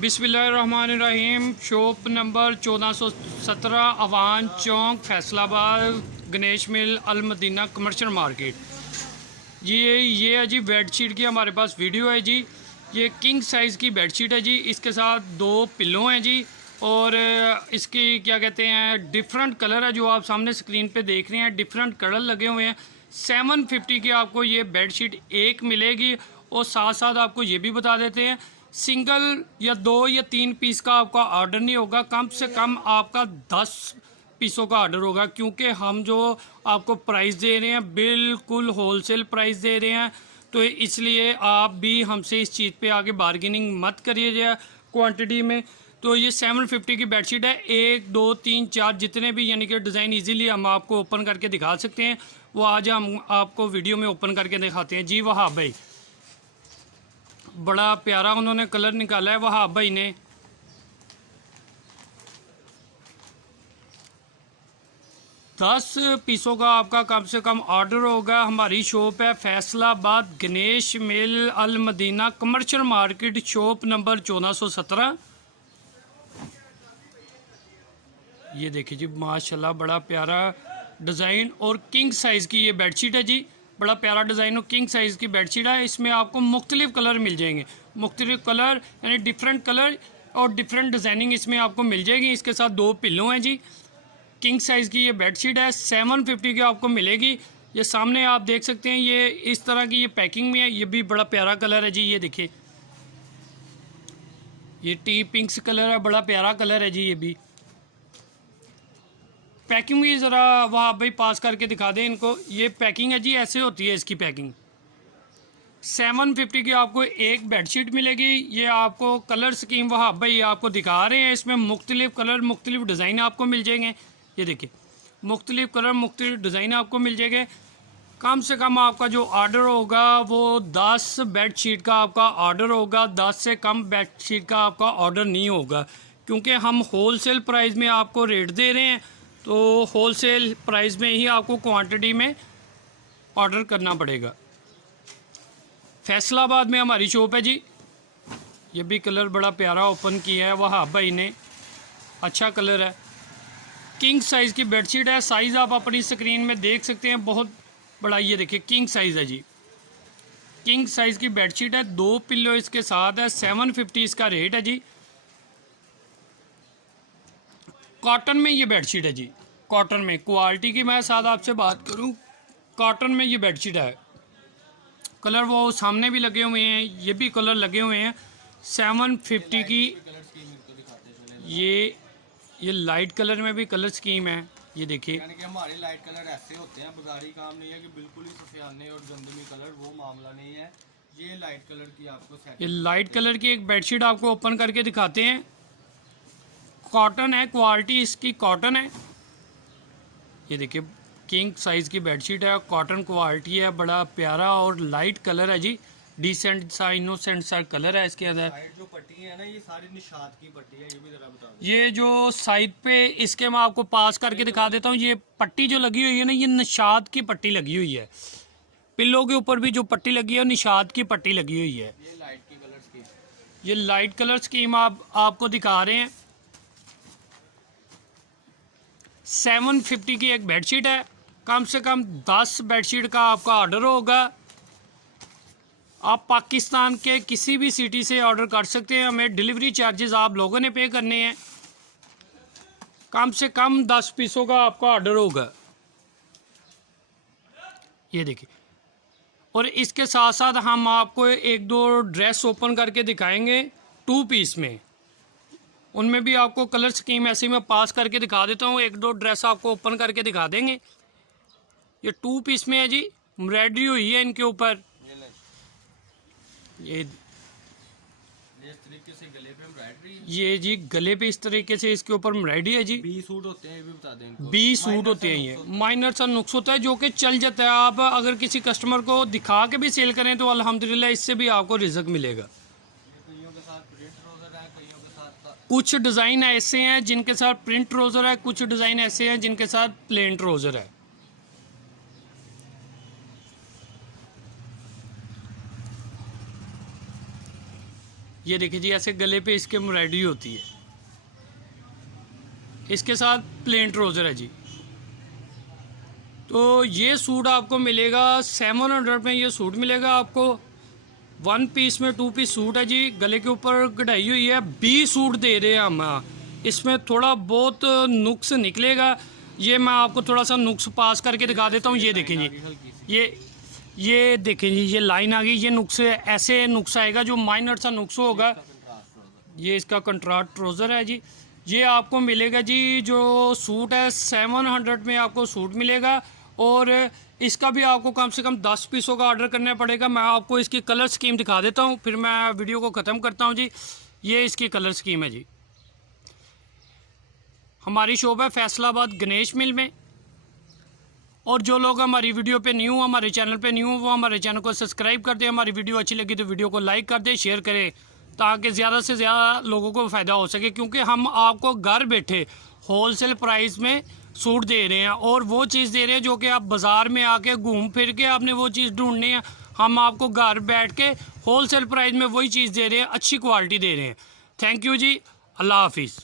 बिस्मिल्लाहिर्रहमानिर्रहीम। Shop number 1417 Awan चौक Faisalabad, Ganesh mill, Al Madina commercial market. ये है जी बेडशीट की हमारे पास वीडियो है जी। ये किंग साइज़ की बेडशीट है जी। इसके साथ 2 पिल्लो हैं जी और इसकी क्या कहते हैं डिफरेंट कलर है जो आप सामने स्क्रीन पे देख रहे हैं। डिफरेंट कलर लगे हुए हैं। 750 की आपको ये बेडशीट एक मिलेगी। और साथ साथ आपको ये भी बता देते हैं सिंगल या 2 या 3 पीस का आपका ऑर्डर नहीं होगा, कम से कम आपका 10 पीसों का ऑर्डर होगा, क्योंकि हम जो आपको प्राइस दे रहे हैं बिल्कुल होलसेल प्राइस दे रहे हैं। तो इसलिए आप भी हमसे इस चीज़ पे आगे बार्गेनिंग मत करिएगा क्वांटिटी में। तो ये 750 की बेडशीट है। 1 2 3 4 जितने भी यानी कि डिज़ाइन इजीली हम आपको ओपन करके दिखा सकते हैं, वो आज हम आपको वीडियो में ओपन करके दिखाते हैं जी। वहाब भाई बड़ा प्यारा उन्होंने कलर निकाला है वहाब भाई ने। दस पीसों का आपका कम से कम ऑर्डर होगा। हमारी शॉप है Faisalabad, Ganesh mill, Al Madina commercial market, shop number 1417। ये देखिए जी माशाल्लाह बड़ा प्यारा डिज़ाइन और किंग साइज़ की ये बेडशीट है जी। बड़ा प्यारा डिज़ाइन और किंग साइज़ की बेडशीट है। इसमें आपको मुख्तलिफ़ कलर मिल जाएंगे, मुख्तलिफ़ कलर यानी डिफरेंट कलर और डिफरेंट डिज़ाइनिंग इसमें आपको मिल जाएगी। इसके साथ 2 पिल्लो हैं जी। किंग साइज़ की ये बेडशीट है, 750 की आपको मिलेगी। ये सामने आप देख सकते हैं, ये इस तरह की ये पैकिंग में है। ये भी बड़ा प्यारा कलर है जी। ये देखिए ये टी पिंक्स कलर है, बड़ा प्यारा कलर है जी। ये भी पैकिंग भी ज़रा वहाँ भाई पास करके दिखा दें इनको। ये पैकिंग है जी, ऐसे होती है इसकी पैकिंग। 750 की आपको एक बेडशीट मिलेगी। ये आपको कलर स्कीम वहाँ भाई आपको दिखा रहे हैं। इसमें मुख्तलिफ़ कलर मुख्तलिफ़ डिज़ाइन आपको मिल जाएंगे। ये देखिए मुख्तलिफ़ कलर मुख्तलिफ़ डिज़ाइन आपको मिल जाएंगे। कम से कम आपका जो ऑर्डर होगा वो 10 बेडशीट का आपका ऑर्डर होगा। 10 से कम बेडशीट का आपका ऑर्डर नहीं होगा, क्योंकि हम होलसेल प्राइस में आपको रेट दे रहे हैं। तो होलसेल प्राइस में ही आपको क्वांटिटी में ऑर्डर करना पड़ेगा। फैसलाबाद में हमारी शॉप है जी। ये भी कलर बड़ा प्यारा ओपन किया है वहाब भाई ने, अच्छा कलर है। किंग साइज़ की बेडशीट है। साइज़ आप अपनी स्क्रीन में देख सकते हैं, बहुत बड़ा। ये देखिए किंग साइज़ है जी। किंग साइज़ की बेडशीट है, 2 पिल्लो इसके साथ है। 750 इसका रेट है जी। कॉटन में ये बेडशीट है जी। कॉटन में क्वालिटी की मैं साथ आपसे बात करूं, कॉटन में ये बेडशीट है। कलर वो सामने भी लगे हुए हैं, ये भी कलर लगे हुए हैं। 750 की ये लाइट कलर में भी कलर स्कीम है। ये देखिए यानी कि हमारे लाइट कलर ऐसे होते हैं, बाजारी काम नहीं है कि बिल्कुल ही सफियाने और गंदमी कलर, वो मामला नहीं है। ये लाइट कलर की आपको सेट, ये लाइट कलर की एक बेडशीट आपको ओपन करके दिखाते हैं। कॉटन है, क्वालिटी इसकी कॉटन है। ये देखिए किंग साइज़ की बेडशीट है, कॉटन क्वालिटी है, बड़ा प्यारा और लाइट कलर है जी। डिसेंट सा इनोसेंट सा कलर है इसके अंदर। साइड जो पट्टी है ना, ये सारी निशात की पट्टी है। ये भी जरा बता दो। ये जो साइड पे इसके मैं आपको पास करके दिखा देता हूँ। ये पट्टी जो लगी हुई है ना, ये निशात की पट्टी लगी हुई है। पिल्लों के ऊपर भी जो पट्टी लगी है निशात की पट्टी लगी हुई है। ये लाइट की कलर स्कीम, ये लाइट कलर स्कीम आपको दिखा रहे हैं। 750 की एक बेडशीट है। कम से कम 10 बेडशीट का आपका ऑर्डर होगा। आप पाकिस्तान के किसी भी सिटी से ऑर्डर कर सकते हैं। हमें डिलीवरी चार्जेस आप लोगों ने पे करने हैं। कम से कम 10 पीसों का आपका ऑर्डर होगा। ये देखिए, और इसके साथ साथ हम आपको 1-2 ड्रेस ओपन करके दिखाएंगे 2 पीस में। उनमें भी आपको कलर स्कीम ऐसे ही मैं पास करके दिखा देता हूँ। 1-2 ड्रेस आपको ओपन करके दिखा देंगे। ये 2 पीस में है जी, एम्ब्रॉयडरी हुई है इनके ऊपर। ये इस तरीके से गले पे एम्ब्रॉयडरी, ये जी गले पे इस तरीके से इसके ऊपर एम्ब्रॉयडरी है जी। 20 सूट होते हैं, ये भी बता दें इनको। 20 सूट होते हैं। ये माइनर सा नुक्स होता है जो कि चल जाता है। आप अगर किसी कस्टमर को दिखा के भी सेल करें तो अल्हम्दुलिल्लाह इससे भी आपको रिज़्क मिलेगा। कईयों के साथ प्रिंट रोजर है, कईयों के साथ कुछ डिज़ाइन ऐसे हैं जिनके साथ प्रिंट ट्राउज़र है, कुछ डिज़ाइन ऐसे हैं जिनके साथ प्लेन ट्राउज़र है। ये देखिए जी, ऐसे गले पे इसके एम्ब्रॉयडरी होती है। इसके साथ प्लेन ट्राउज़र है जी। तो ये सूट आपको मिलेगा 700 में। ये सूट मिलेगा आपको 1 पीस में, 2 पीस सूट है जी। गले के ऊपर कढ़ाई हुई है। 20 सूट दे रहे हैं हम। इसमें थोड़ा बहुत नुक्स निकलेगा। ये मैं आपको थोड़ा सा नुक्स पास करके दिखा देता हूँ। ये देखें जी, ये देखें जी, ये लाइन आ गई। ये नुक्स ऐसे नुक्स आएगा जो माइनर सा नुक्स होगा। ये इसका कंट्रास्ट ट्राउज़र है जी। ये आपको मिलेगा जी, जो सूट है 700 में आपको सूट मिलेगा। और इसका भी आपको कम से कम 10 पीसों का ऑर्डर करना पड़ेगा। मैं आपको इसकी कलर स्कीम दिखा देता हूँ, फिर मैं वीडियो को ख़त्म करता हूँ जी। ये इसकी कलर स्कीम है जी। हमारी शॉप है फैसलाबाद गणेश मिल में। और जो लोग हमारी वीडियो पे न्यू, हमारे चैनल पे न्यू, वो हमारे चैनल को सब्सक्राइब कर दें। हमारी वीडियो अच्छी लगी तो वीडियो को लाइक कर दें, शेयर करें, ताकि ज़्यादा से ज़्यादा लोगों को फ़ायदा हो सके। क्योंकि हम आपको घर बैठे होलसेल प्राइस में सूट दे रहे हैं, और वो चीज़ दे रहे हैं जो कि आप बाज़ार में आके घूम फिर के आपने वो चीज़ ढूंढनी है। हम आपको घर बैठ के होलसेल प्राइस में वही चीज़ दे रहे हैं, अच्छी क्वालिटी दे रहे हैं। थैंक यू जी, अल्लाह हाफिज़।